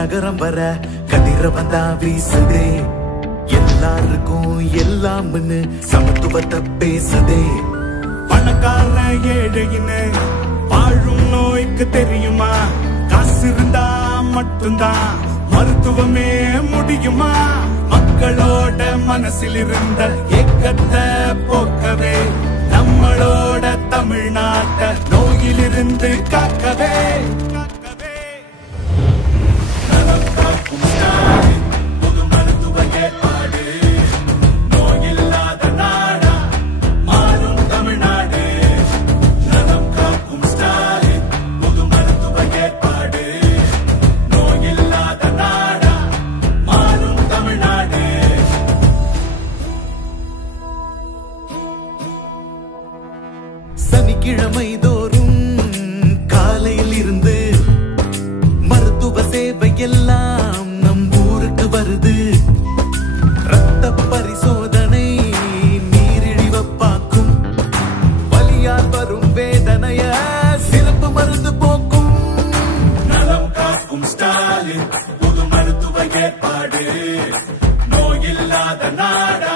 நகரம் வர கதிரவன் தான் வீசுதே. எல்லாருக்கும் எல்லாம்னு சமத்துவத்தை பேசுதே. பணக்கார ஏழைன்னு வாழும் நோய்க்கு தெரியுமா? காசு இருந்தா மட்டும்தான் மருத்துவமே முடியுமா? மக்களோட மனசில் இருந்த ஏக்கத்தை போக்கவே நம்மளோட தமிழ்நாட்டை நோயிலிருந்து காக்கவே நலம் காக்கும் ஸ்டாலின் புது மருத்துவ ஏற்பாடு. நோயில்லாத நாடா மாறும் தமிழ்நாடு. நலம் காக்கும் ஸ்டாலின் புது மருத்துவ ஏற்பாடு. நோயில்லாத நாடா மாறும் தமிழ்நாடு. சனிக்கிழமை தோறும் காலையில் இருந்து மருத்துவ சேவை எல்லாம் நம் ஊருக்கு வருது. ரத்த பரிசோதனை, நீரிழிவப்பாக்கும், வலியால் வரும் வேதனைய சிறப்பு மருந்து போக்கும். நலம் காக்கும் ஸ்டாலின் புது மருத்துவ ஏற்பாடு. நோயில்லாத நாடா